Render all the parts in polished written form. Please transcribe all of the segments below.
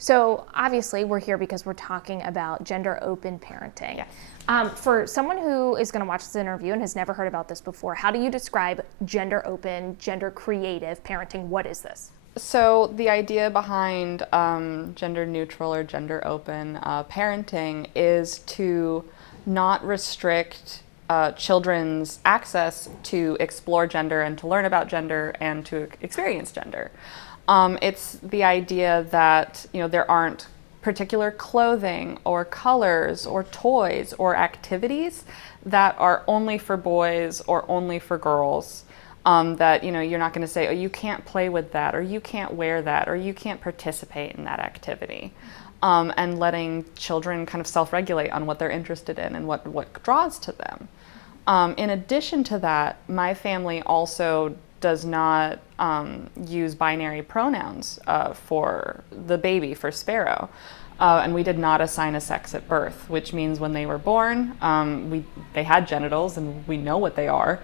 So obviously we're here because we're talking about gender open parenting. Yes. For someone who is going to watch this interview and has never heard about this before, how do you describe gender open, gender creative parenting? What is this? So the idea behind gender neutral or gender open parenting is to not restrict children's access to explore gender and to learn about gender and to experience gender. It's the idea that, there aren't particular clothing or colors or toys or activities that are only for boys or only for girls. That, you're not going to say, oh, you can't play with that, or you can't wear that, or you can't participate in that activity. And letting children kind of self-regulate on what they're interested in and what draws to them. In addition to that, my family also does not use binary pronouns for the baby, for Sparrow. And we did not assign a sex at birth, which means when they were born, they had genitals and we know what they are.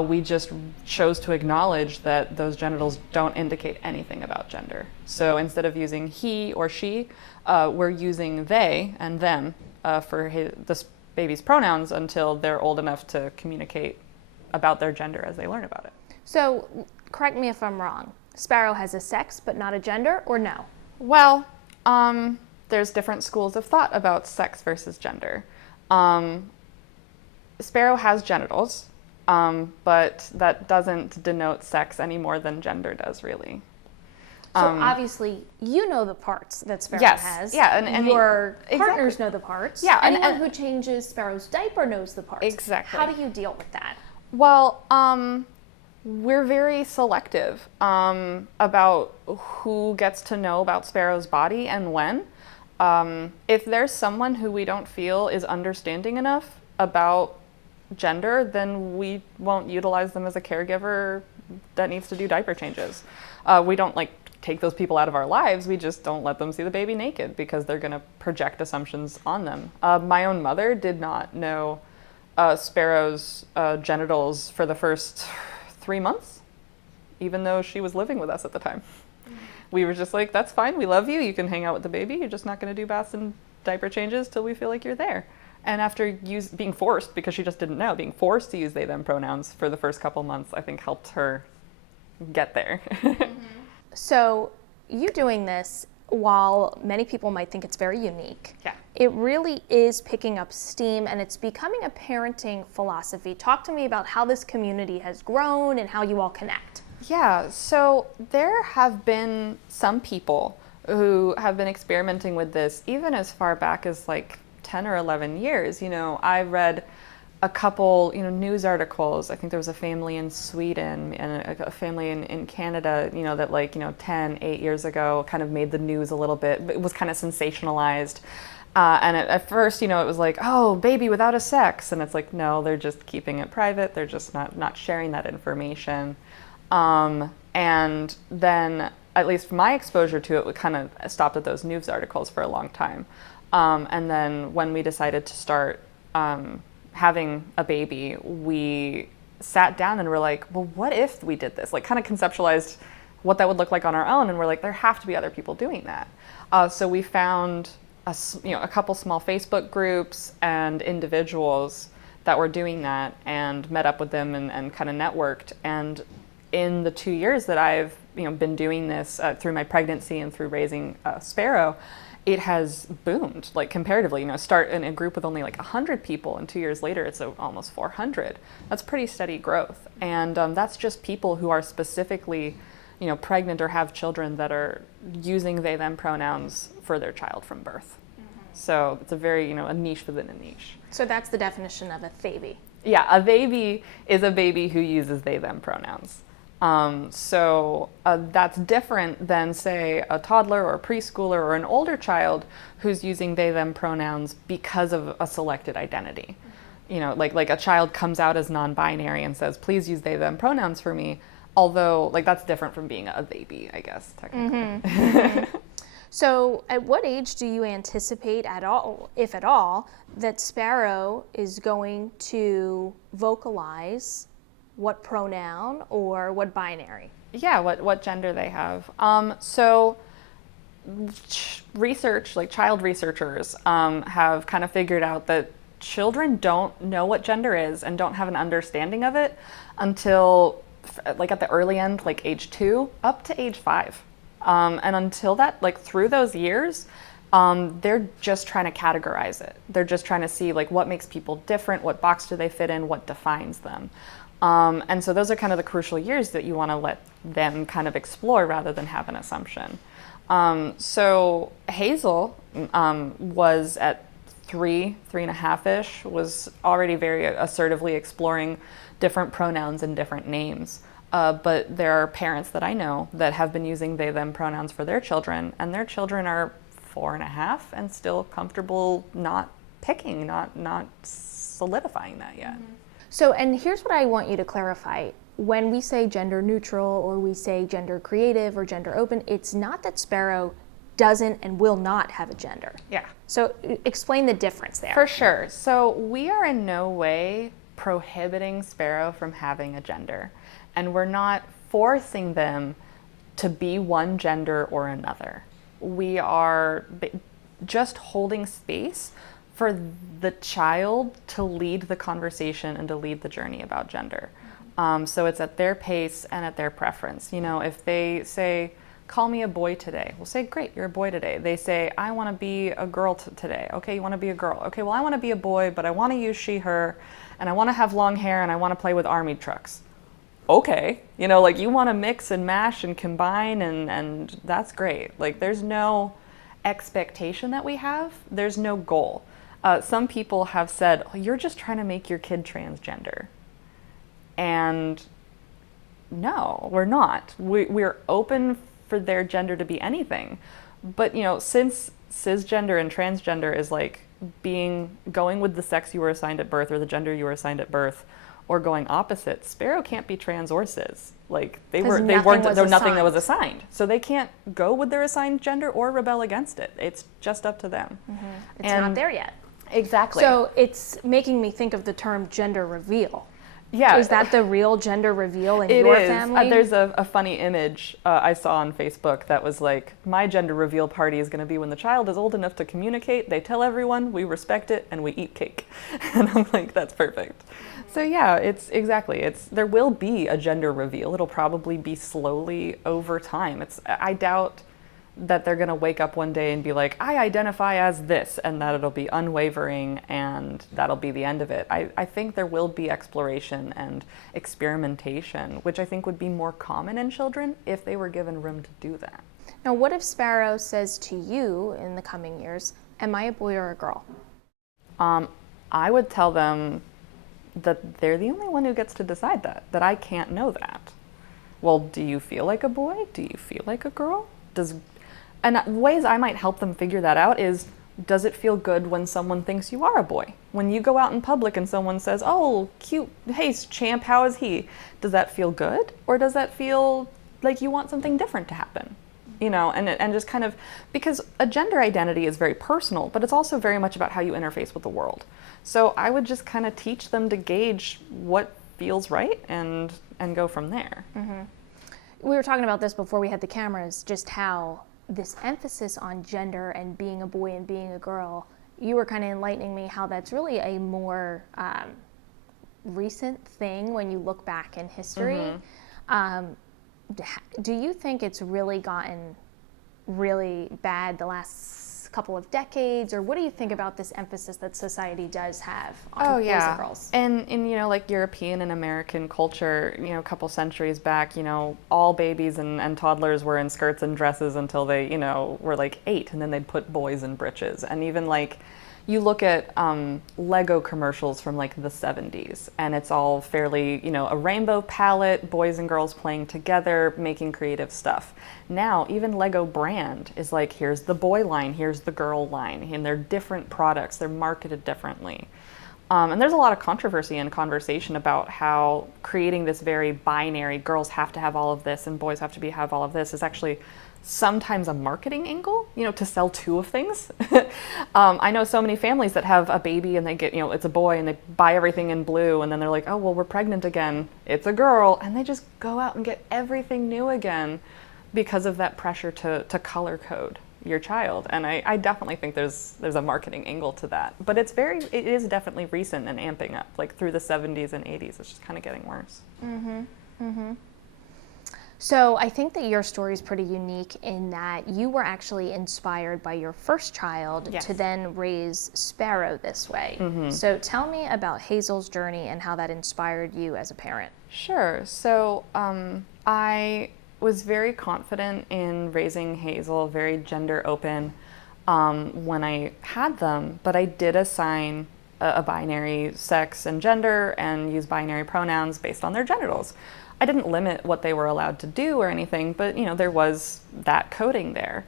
We just chose to acknowledge that those genitals don't indicate anything about gender. So instead of using he or she, we're using they and them for this baby's pronouns until they're old enough to communicate about their gender as they learn about it. So correct me if I'm wrong. Sparrow has a sex but not a gender, or no? Well, there's different schools of thought about sex versus gender. Sparrow has genitals, but that doesn't denote sex any more than gender does, really. So obviously, you know the parts that Sparrow yes, has. Yeah, and your partners exactly. know the parts. Yeah, anyone who changes Sparrow's diaper knows the parts. Exactly. How do you deal with that? Well, we're very selective about who gets to know about Sparrow's body and when. If there's someone who we don't feel is understanding enough about gender, then we won't utilize them as a caregiver that needs to do diaper changes. We don't take those people out of our lives. We just don't let them see the baby naked because they're going to project assumptions on them. My own mother did not know Sparrow's genitals for the first 3 months, even though she was living with us at the time. We were just like, that's fine, we love you, you can hang out with the baby, you're just not going to do baths and diaper changes till we feel like you're there. And after being forced, because she just didn't know, being forced to use they, them pronouns for the first couple months, I think helped her get there. So you doing this, while many people might think it's very unique, Yeah. it really is picking up steam and it's becoming a parenting philosophy. Talk to me about how this community has grown and how you all connect. Yeah, so there have been some people who have been experimenting with this even as far back as 10 or 11 years. I read a couple, news articles. I think there was a family in Sweden and a family in Canada, that 10, 8 years ago kind of made the news a little bit. It was kind of sensationalized. And at first, it was like, oh, baby without a sex. And it's like, no, they're just keeping it private. They're just not sharing that information. And then, at least my exposure to it, we kind of stopped at those news articles for a long time. And then when we decided to start having a baby, we sat down and were like, well, what if we did this? Kind of conceptualized what that would look like on our own. And we're like, there have to be other people doing that. So we found a couple small Facebook groups and individuals that were doing that and met up with them and kind of networked. And in the 2 years that I've been doing this through my pregnancy and through raising Sparrow, it has boomed comparatively. Start in a group with only 100 people, and 2 years later it's almost 400. That's pretty steady growth, and that's just people who are specifically pregnant or have children that are using they them pronouns for their child from birth. Mm-hmm. So it's a very a niche within a niche. So that's the definition of a theyby. Yeah, a theyby is a baby who uses they them pronouns. So that's different than, say, a toddler or a preschooler or an older child who's using they, them pronouns because of a selected identity. Like a child comes out as non-binary and says, please use they, them pronouns for me, although that's different from being a baby, I guess, technically. Mm-hmm. So at what age do you anticipate at all, if at all, that Sparrow is going to vocalize what pronoun or what binary? Yeah, what gender they have. So research, like child researchers, have kind of figured out that children don't know what gender is and don't have an understanding of it until like at the early end, like age 2 up to age 5. And until that, like through those years, they're just trying to categorize it. They're just trying to see like what makes people different, what box do they fit in, what defines them. And so those are kind of the crucial years that you want to let them kind of explore rather than have an assumption. So Hazel was at 3.5-ish, was already very assertively exploring different pronouns and different names. But there are parents that I know that have been using they, them pronouns for their children, and their children are 4.5 and still comfortable not picking, not solidifying that yet. Mm-hmm. So, and here's what I want you to clarify. When we say gender neutral or we say gender creative or gender open, it's not that Sparrow doesn't and will not have a gender. Yeah. So explain the difference there. For sure. So we are in no way prohibiting Sparrow from having a gender, and we're not forcing them to be one gender or another. We are just holding space for the child to lead the conversation and to lead the journey about gender. So it's at their pace and at their preference. You know, if they say, call me a boy today, we'll say, great, you're a boy today. They say, I want to be a girl today. Okay, you want to be a girl. Okay, well, I want to be a boy, but I want to use she, her, and I want to have long hair, and I want to play with army trucks. Okay, you know, like you want to mix and mash and combine, and that's great. Like there's no expectation that we have. There's no goal. Some people have said, oh, you're just trying to make your kid transgender. And no, we're not. We're open for their gender to be anything. But, you know, since cisgender and transgender is like going with the sex you were assigned at birth or the gender you were assigned at birth, or going opposite, Sparrow can't be trans or cis. Like there was nothing that was assigned. So they can't go with their assigned gender or rebel against it. It's just up to them. Mm-hmm. It's not there yet. Exactly. So it's making me think of the term gender reveal. Yeah. Is that the real gender reveal in your family? There's a funny image I saw on Facebook that was like, my gender reveal party is going to be when the child is old enough to communicate, they tell everyone, we respect it, and we eat cake. And I'm like, that's perfect. So yeah, there will be a gender reveal. It'll probably be slowly over time. I doubt that they're going to wake up one day and be like, I identify as this, and that it'll be unwavering and that'll be the end of it. I think there will be exploration and experimentation, which I think would be more common in children if they were given room to do that. Now, what if Sparrow says to you in the coming years, am I a boy or a girl? I would tell them that they're the only one who gets to decide that I can't know that. Well, do you feel like a boy? Do you feel like a girl? And ways I might help them figure that out is, does it feel good when someone thinks you are a boy? When you go out in public and someone says, oh, cute, hey, champ, how is he? Does that feel good? Or does that feel like you want something different to happen? You know, and just kind of, because a gender identity is very personal, but it's also very much about how you interface with the world. So I would just kind of teach them to gauge what feels right and go from there. Mm-hmm. We were talking about this before we had the cameras, just how this emphasis on gender and being a boy and being a girl, you were kind of enlightening me how that's really a more recent thing when you look back in history. Mm-hmm. Do you think it's really gotten really bad the last couple of decades, or what do you think about this emphasis that society does have on boys and girls? And you know, like European and American culture, you know, a couple centuries back, you know, all babies and toddlers were in skirts and dresses until they, you know, were like 8, and then they'd put boys in breeches. And even like, you look at Lego commercials from like the 70s, and it's all fairly, you know, a rainbow palette, boys and girls playing together, making creative stuff. Now, even Lego brand is like, here's the boy line, here's the girl line, and they're different products, they're marketed differently. And there's a lot of controversy and conversation about how creating this very binary, girls have to have all of this and boys have to have all of this, is actually sometimes a marketing angle, you know, to sell 2 of things. I know so many families that have a baby and they get, you know, it's a boy and they buy everything in blue, and then they're like, oh, well, we're pregnant again, it's a girl, and they just go out and get everything new again because of that pressure to color code. your child. And I definitely think there's a marketing angle to that. But it is definitely recent and amping up. Like through the 70s and 80s, it's just kind of getting worse. So I think that your story is pretty unique in that you were actually inspired by your first child Yes. to then raise Sparrow this way. So tell me about Hazel's journey and how that inspired you as a parent. Sure. So I was very confident in raising Hazel, very gender open when I had them, but I did assign a binary sex and gender and use binary pronouns based on their genitals. I didn't limit what they were allowed to do or anything, but there was that coding there.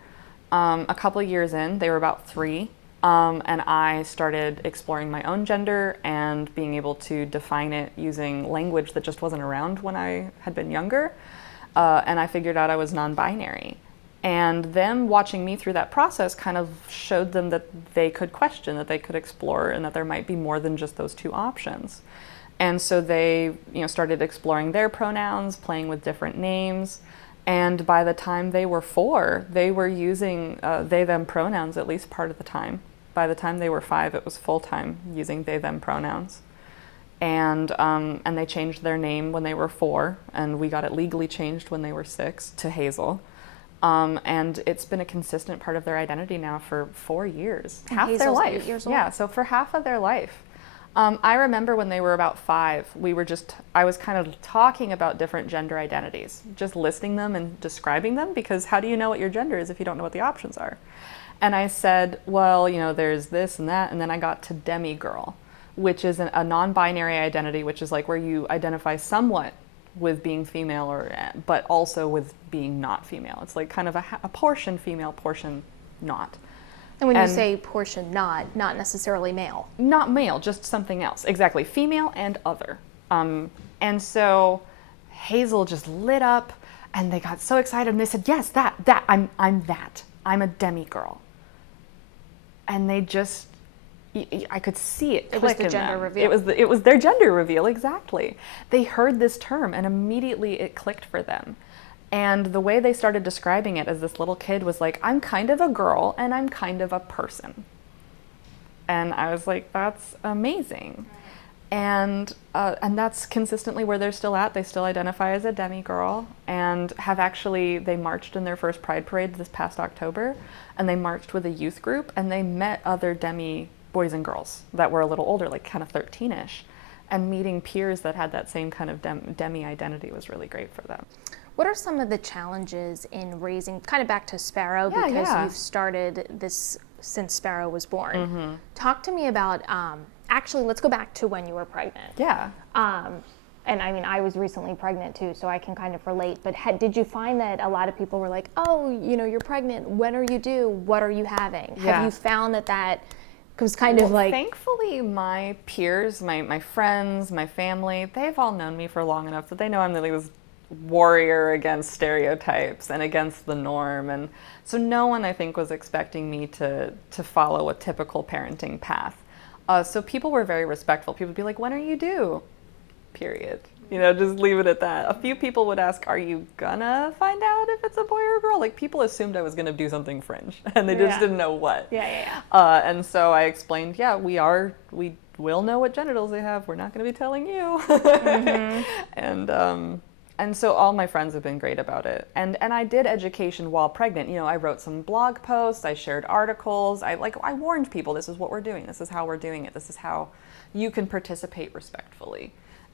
A couple of years in, they were about 3, and I started exploring my own gender and being able to define it using language that just wasn't around when I had been younger. And I figured out I was non-binary. And them watching me through that process kind of showed them that they could question, that they could explore, and that there might be more than just those 2 options. And so they, started exploring their pronouns, playing with different names. And by the time they were 4, they were using they, them pronouns at least part of the time. By the time they were 5, it was full-time using they, them pronouns. And they changed their name when they were 4, and we got it legally changed when they were 6 to Hazel. And it's been a consistent part of their identity now for 4 years, And half Hazel's their life. 8 years old? Yeah, so for half of their life. I remember when they were about 5, I was kind of talking about different gender identities, just listing them and describing them, because how do you know what your gender is if you don't know what the options are? And I said, well, there's this and that, and then I got to demigirl, which is a non-binary identity, which is like where you identify somewhat with being female, but also with being not female. It's like kind of a portion female, portion not. And when you say portion not necessarily male. Not male, just something else. Exactly, female and other. And so Hazel just lit up, and they got so excited, and they said, yes, I'm that. I'm a demigirl. And they just, I could see it click in them. It was the gender reveal. It was their gender reveal, exactly. They heard this term, and immediately it clicked for them. And the way they started describing it as this little kid was like, I'm kind of a girl and I'm kind of a person. And I was like, that's amazing. And that's consistently where they're still at. They still identify as a demigirl, and they marched in their first Pride Parade this past October, and they marched with a youth group, and they met other demi boys and girls that were a little older, like kind of 13-ish. And meeting peers that had that same kind of demi identity was really great for them. What are some of the challenges in raising, kind of back to Sparrow, because you've started this since Sparrow was born. Talk to me about, actually, let's go back to when you were pregnant. Yeah. And I mean, I was recently pregnant too, so I can kind of relate, but did you find that a lot of people were like, oh, you're pregnant, when are you due, what are you having? Yeah. Have you found that was kind of like... Thankfully, my peers, my friends, my family, they've all known me for long enough that they know I'm really this warrior against stereotypes and against the norm. And so no one, I think, was expecting me to follow a typical parenting path. So people were very respectful. People would be like, when are you due? Period. Just leave it at that. A few people would ask, are you gonna find out if it's a boy or a girl? Like, people assumed I was gonna do something fringe, and they just didn't know what. And so I explained, we will know what genitals they have. We're not gonna be telling you. And so all my friends have been great about it. And I did education while pregnant. I wrote some blog posts, I shared articles, I warned people, this is what we're doing, this is how we're doing it, this is how you can participate respectfully.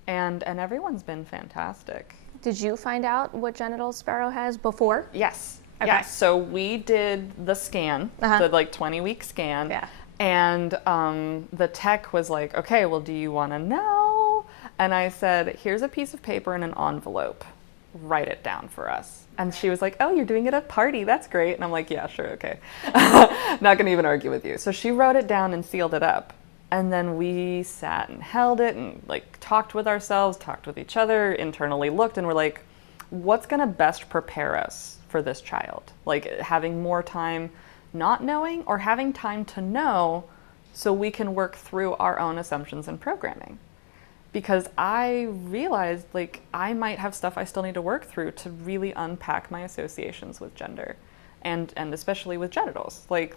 And everyone's been fantastic. Did you find out what genitals Sparrow has before? Yes. Okay. Yes. So we did the scan, the 20-week scan. Yeah. And the tech was like, okay, well, do you want to know? And I said, here's a piece of paper and an envelope. Write it down for us. And she was like, oh, you're doing it at a party. That's great. And I'm like, yeah, sure, okay. Not going to even argue with you. So she wrote it down and sealed it up. And then we sat and held it and talked with ourselves, talked with each other, internally looked, and we're like, what's going to best prepare us for this child? Having more time not knowing, or having time to know so we can work through our own assumptions and programming. Because I realized I might have stuff I still need to work through to really unpack my associations with gender. and especially with genitals. Like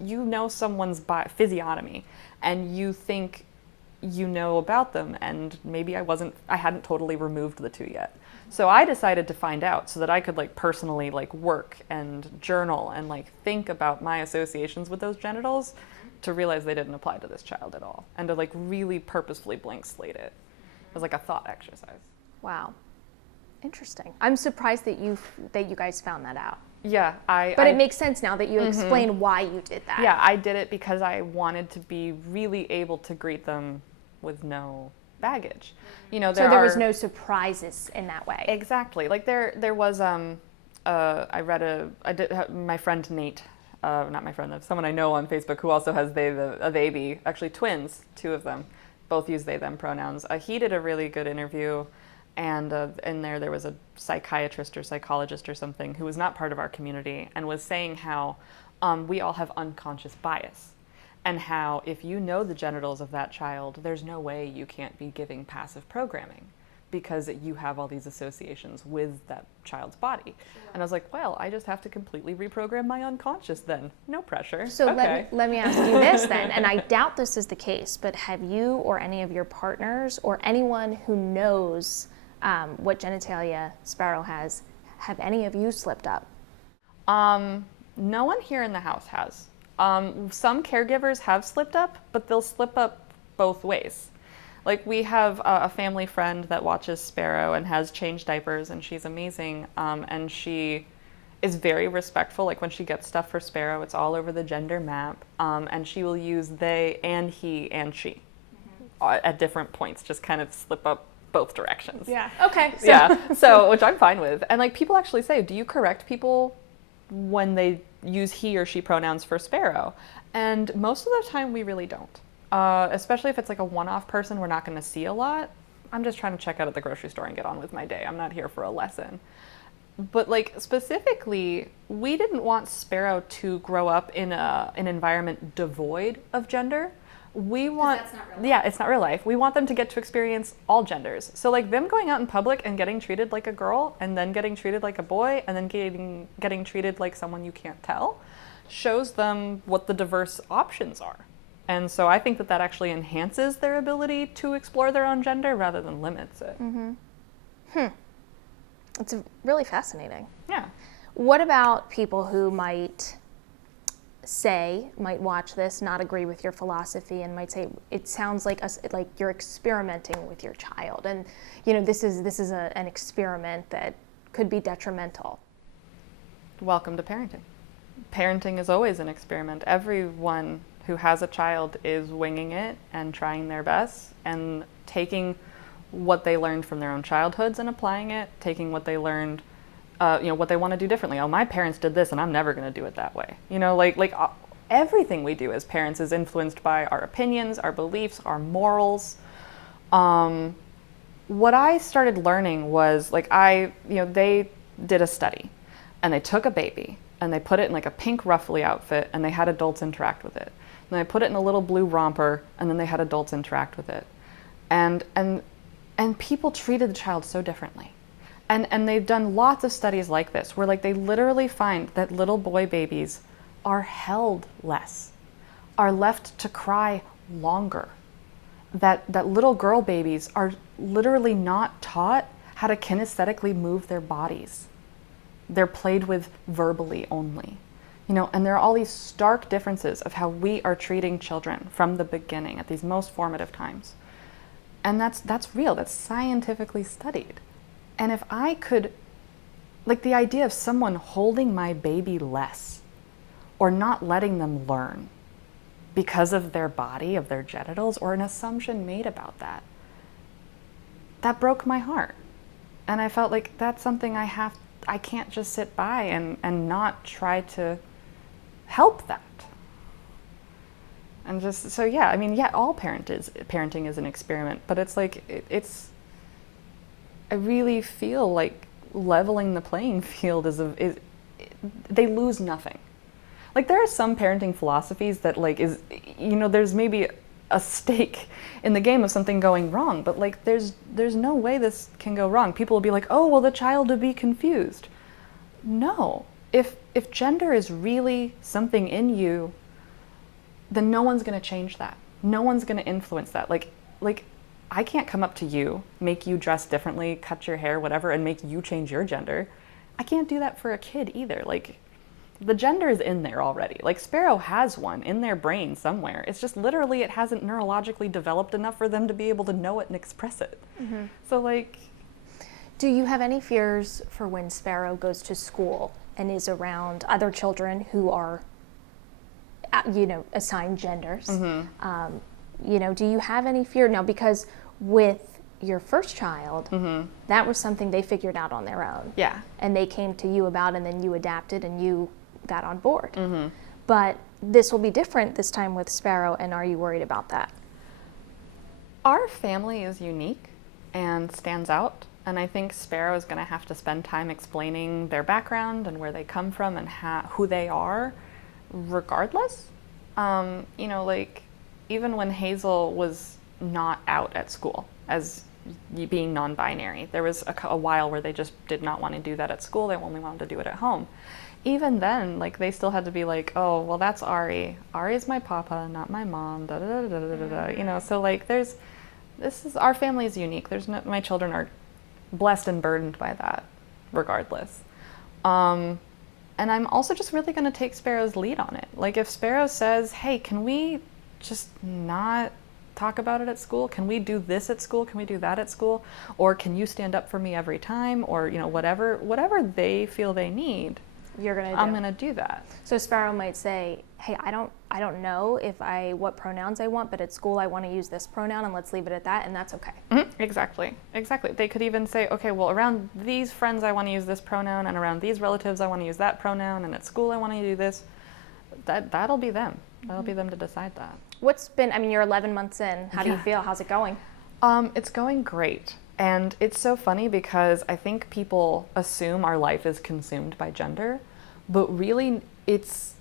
you know someone's physiognomy, and you think you know about them, and maybe I hadn't totally removed the two yet. So I decided to find out so that I could like personally like work and journal and like think about my associations with those genitals, to realize they didn't apply to this child at all, and to like really purposefully blank slate it. It was like a thought exercise. Wow. Interesting. I'm surprised that you guys found that out. Yeah, But it makes sense now that you explain why you did that. Yeah, I did it because I wanted to be really able to greet them with no baggage. You know, there was no surprises in that way. Exactly. Like there was my friend Nate, not my friend, someone I know on Facebook who also has theyby, actually twins, two of them, both use they them pronouns. He did a really good interview. And in there was a psychiatrist or psychologist or something who was not part of our community, and was saying how we all have unconscious bias, and how if you know the genitals of that child, there's no way you can't be giving passive programming, because you have all these associations with that child's body. And I was like, well, I just have to completely reprogram my unconscious then. No pressure. So okay. let me ask you this then, and I doubt this is the case, but have you or any of your partners or anyone who knows what genitalia Sparrow has, have any of you slipped up? No one here in the house has. Some caregivers have slipped up, but they'll slip up both ways. Like we have a family friend that watches Sparrow and has changed diapers, and she's amazing. And she is very respectful. Like when she gets stuff for Sparrow, it's all over the gender map. And she will use they and he and she at different points, just kind of slip up both directions. Yeah. Okay. So. Yeah. So, which I'm fine with. And like people actually say, do you correct people when they use he or she pronouns for Sparrow? And most of the time we really don't. Especially if it's like a one-off person we're not going to see a lot. I'm just trying to check out at the grocery store and get on with my day. I'm not here for a lesson. But like specifically, we didn't want Sparrow to grow up in an environment devoid of gender. We want, that's not real life. Yeah, it's not real life. We want them to get to experience all genders. So like them going out in public and getting treated like a girl, and then getting treated like a boy, and then getting treated like someone you can't tell, shows them what the diverse options are. And so I think that actually enhances their ability to explore their own gender rather than limits it. It's really fascinating. Yeah. What about people who might watch this, not agree with your philosophy, and might say it sounds like you're experimenting with your child, and you know this is an experiment that could be detrimental? Welcome to parenting. Parenting is always an experiment. Everyone who has a child is winging it and trying their best and taking what they learned from their own childhoods and applying it, taking what they learned, what they want to do differently. Oh, my parents did this and I'm never going to do it that way. You know, like everything we do as parents is influenced by our opinions, our beliefs, our morals. What I started learning was they did a study, and they took a baby and they put it in like a pink ruffly outfit, and they had adults interact with it. And they put it in a little blue romper, and then they had adults interact with it. And people treated the child so differently. And they've done lots of studies like this, where like they literally find that little boy babies are held less, are left to cry longer, that little girl babies are literally not taught how to kinesthetically move their bodies. They're played with verbally only. And there are all these stark differences of how we are treating children from the beginning at these most formative times. And that's real, that's scientifically studied. And if I could, the idea of someone holding my baby less or not letting them learn because of their body, of their genitals, or an assumption made about that broke my heart. And I felt like that's something I can't just sit by and not try to help that. And just, so yeah, all parenting is an experiment, but it's I really feel like leveling the playing field they lose nothing. There are some parenting philosophies that there's maybe a stake in the game of something going wrong, but there's no way this can go wrong. People will be like, oh, well, the child would be confused. No, if gender is really something in you, then no one's going to change that. No one's going to influence that. Like I can't come up to you, make you dress differently, cut your hair, whatever, and make you change your gender. I can't do that for a kid either. Like, the gender is in there already. Like, Sparrow has one in their brain somewhere. It's just literally it hasn't neurologically developed enough for them to be able to know it and express it. Mm-hmm. So, like... Do you have any fears for when Sparrow goes to school and is around other children who are, assigned genders? Mm-hmm. Do you have any fear? Now, because with your first child, mm-hmm. that was something they figured out on their own. Yeah. And they came to you about, and then you adapted and you got on board. Mm-hmm. But this will be different this time with Sparrow, and are you worried about that? Our family is unique and stands out, and I think Sparrow is going to have to spend time explaining their background and where they come from and who they are, regardless. Even when Hazel was not out at school as being non-binary, there was a while where they just did not want to do that at school. They only wanted to do it at home. Even then, they still had to be like, oh, well, that's Ari. Ari's my papa, not my mom. Da da da da da da. So our family is unique. My children are blessed and burdened by that, regardless. And I'm also just really going to take Sparrow's lead on it. Like, if Sparrow says, hey, can we just not talk about it at school? Can we do this at school? Can we do that at school? Or can you stand up for me every time? Or, whatever they feel they need, I'm gonna do that. So Sparrow might say, hey, I don't know what pronouns I want, but at school I want to use this pronoun, and let's leave it at that, and that's okay. Mm-hmm. Exactly. They could even say, okay, well, around these friends I want to use this pronoun, and around these relatives I want to use that pronoun, and at school I want to do this. That'll be them. That'll be them to decide that. You're 11 months in. How do you feel? How's it going? It's going great. And it's so funny because I think people assume our life is consumed by gender, but really it's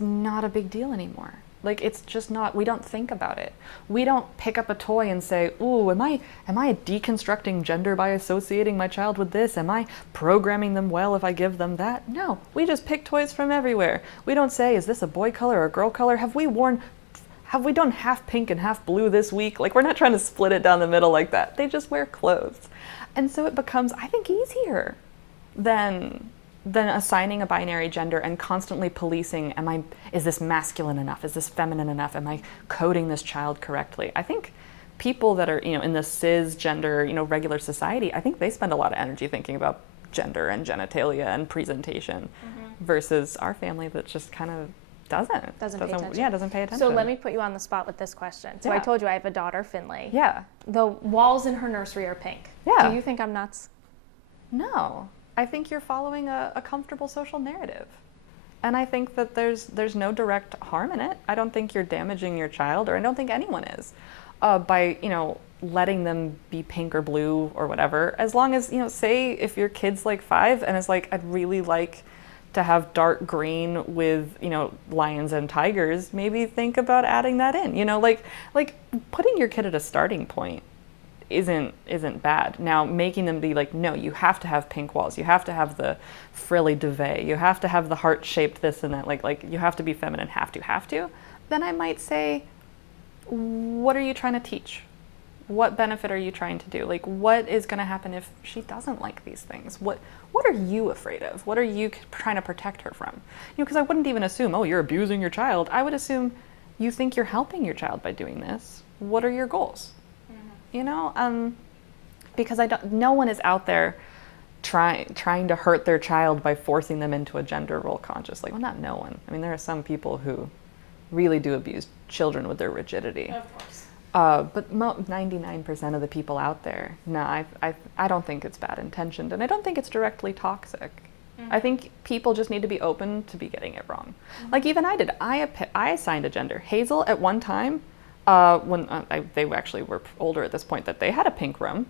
not a big deal anymore. It's just not, we don't think about it. We don't pick up a toy and say, ooh, am I deconstructing gender by associating my child with this? Am I programming them well if I give them that? No, we just pick toys from everywhere. We don't say, is this a boy color or a girl color? Have we done half pink and half blue this week? We're not trying to split it down the middle like that. They just wear clothes. And so it becomes, I think, easier than assigning a binary gender and constantly policing, is this masculine enough? Is this feminine enough? Am I coding this child correctly? I think people that are, in the cisgender, regular society, I think they spend a lot of energy thinking about gender and genitalia and presentation, mm-hmm. versus our family that just kind of doesn't pay attention. Yeah, doesn't pay attention. So let me put you on the spot with this question. So I told you I have a daughter, Finley. Yeah. The walls in her nursery are pink. Yeah. Do you think I'm nuts? No. I think you're following a comfortable social narrative. And I think that there's no direct harm in it. I don't think you're damaging your child, or I don't think anyone is, by, letting them be pink or blue or whatever. As long as, say if your kid's 5 and is I'd really like to have dark green with, lions and tigers, maybe think about adding that in. Putting your kid at a starting point isn't bad. Now, making them be no, you have to have pink walls, you have to have the frilly duvet, you have to have the heart-shaped this and that, you have to be feminine, have to, then I might say, what are you trying to teach? What benefit are you trying to do? What is going to happen if she doesn't like these things? What are you afraid of? What are you trying to protect her from? Because I wouldn't even assume, oh, you're abusing your child. I would assume you think you're helping your child by doing this. What are your goals? Because no one is out there trying to hurt their child by forcing them into a gender role conscious. Not no one. There are some people who really do abuse children with their rigidity. Of course. But 99% of the people out there, no, I don't think it's bad intentioned, and I don't think it's directly toxic. Mm-hmm. I think people just need to be open to be getting it wrong. Mm-hmm. Even I did. I assigned a gender. Hazel at one time, when they actually were older at this point, that they had a pink room,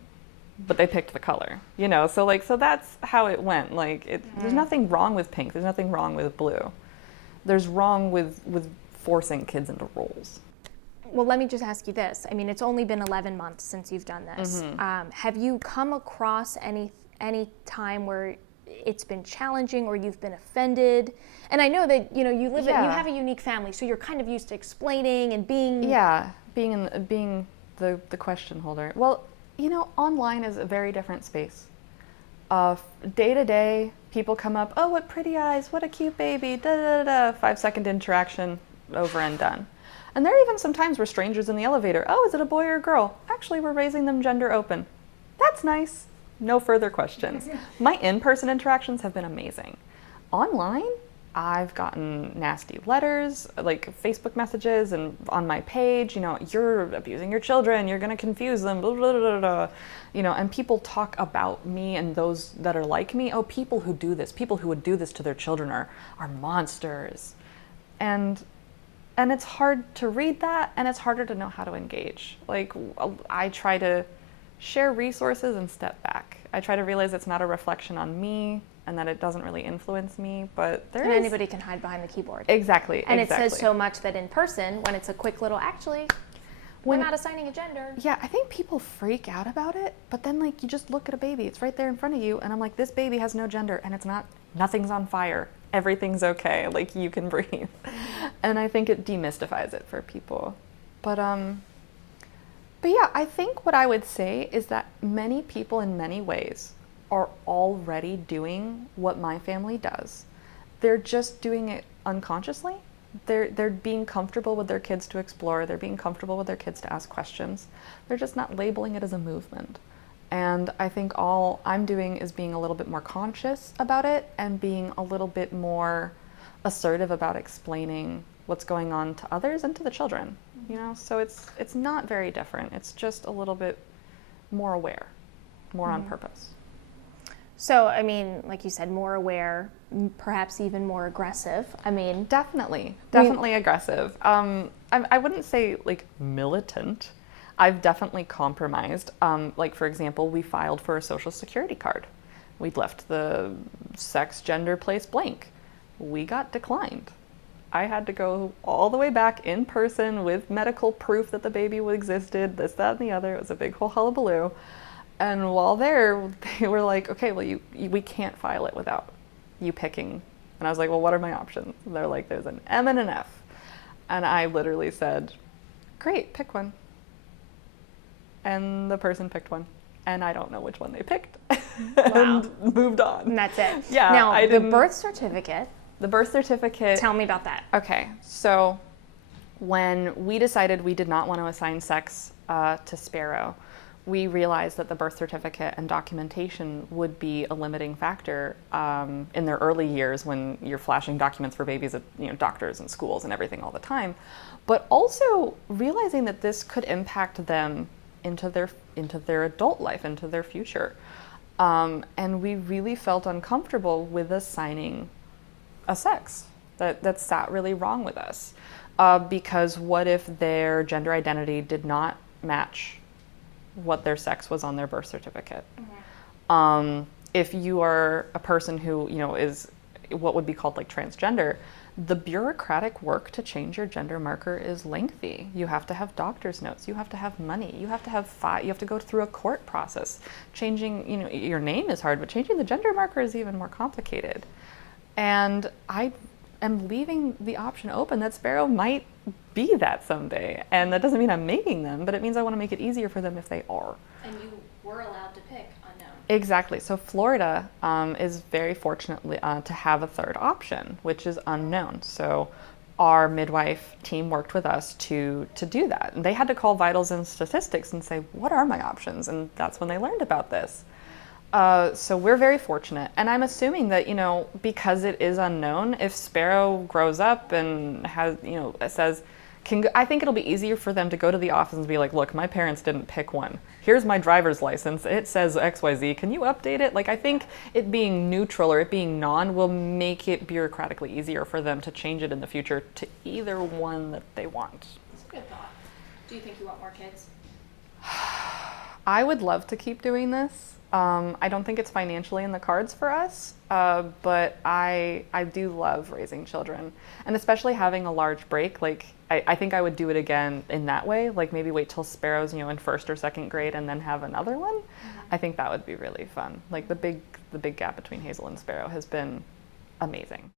but they picked the color. So that's how it went. There's nothing wrong with pink. There's nothing wrong with blue. There's wrong with forcing kids into roles. Well, let me just ask you this. It's only been 11 months since you've done this. Mm-hmm. Have you come across any time where it's been challenging or you've been offended? And I know that, you have a unique family, so you're kind of used to explaining and being... Yeah, being the question holder. Well, online is a very different space. Day to day, people come up, oh, what pretty eyes, what a cute baby, da da da, 5-second interaction, over and done. And there are even some times where strangers in the elevator, oh, is it a boy or a girl? Actually, we're raising them gender open. That's nice. No further questions. My in-person interactions have been amazing. Online, I've gotten nasty letters, like Facebook messages, and on my page, you're abusing your children, you're going to confuse them, blah, blah, blah, blah. And people talk about me and those that are like me. Oh, people who do this, people who would do this to their children are monsters. And it's hard to read that, and it's harder to know how to engage. Like, I try to share resources and step back. I try to realize it's not a reflection on me and that it doesn't really influence me, but anybody can hide behind the keyboard. Exactly. And it says so much that in person, when it's a quick little, we're not assigning a gender. Yeah, I think people freak out about it, but then you just look at a baby, it's right there in front of you, and I'm like, this baby has no gender, and nothing's on fire. Everything's okay, you can breathe. And I think it demystifies it for people. But yeah, I think what I would say is that many people in many ways are already doing what my family does. They're just doing it unconsciously. They're being comfortable with their kids to explore. They're being comfortable with their kids to ask questions. They're just not labeling it as a movement. And I think all I'm doing is being a little bit more conscious about it and being a little bit more assertive about explaining what's going on to others and to the children. So it's not very different. It's just a little bit more aware, more on purpose. So, like you said, more aware, perhaps even more aggressive. Definitely aggressive. I wouldn't say militant. I've definitely compromised. For example, we filed for a social security card. We'd left the sex, gender, place blank. We got declined. I had to go all the way back in person with medical proof that the baby existed, this, that, and the other. It was a big whole hullabaloo. And while there, they were like, okay, well, we can't file it without you picking. And I was like, well, what are my options? And they're like, there's an M and an F. And I literally said, great, pick one. And the person picked one. And I don't know which one they picked. Wow. And moved on. And that's it. Yeah. Now, the birth certificate. The birth certificate. Tell me about that. Okay. So when we decided we did not want to assign sex to Sparrow, we realized that the birth certificate and documentation would be a limiting factor in their early years when you're flashing documents for babies at doctors and schools and everything all the time. But also realizing that this could impact them into their adult life, into their future. And we really felt uncomfortable with assigning a sex. That sat really wrong with us. Because what if their gender identity did not match what their sex was on their birth certificate? Mm-hmm. If you are a person who is what would be called transgender, the bureaucratic work to change your gender marker is lengthy. You have to have doctor's notes. You have to have money. You have to have you have to go through a court process. Changing your name is hard, but changing the gender marker is even more complicated. And I am leaving the option open that Sparrow might be that someday. And that doesn't mean I'm making them, but it means I want to make it easier for them if they are. And you were allowed to pick unknown. Exactly. So Florida is very fortunate to have a third option, which is unknown. So our midwife team worked with us to do that. And they had to call vitals and statistics and say, what are my options? And that's when they learned about this. So we're very fortunate. And I'm assuming that, because it is unknown, if Sparrow grows up and has, says, I think it'll be easier for them to go to the office and be like, look, my parents didn't pick one. Here's my driver's license. It says XYZ. Can you update it? I think it being neutral or it being non will make it bureaucratically easier for them to change it in the future to either one that they want. That's a good thought. Do you think you want more kids? I would love to keep doing this. I don't think it's financially in the cards for us, but I do love raising children, and especially having a large break. Like I think I would do it again in that way. Like maybe wait till Sparrow's, in first or second grade, and then have another one. I think that would be really fun. Like the big gap between Hazel and Sparrow has been amazing.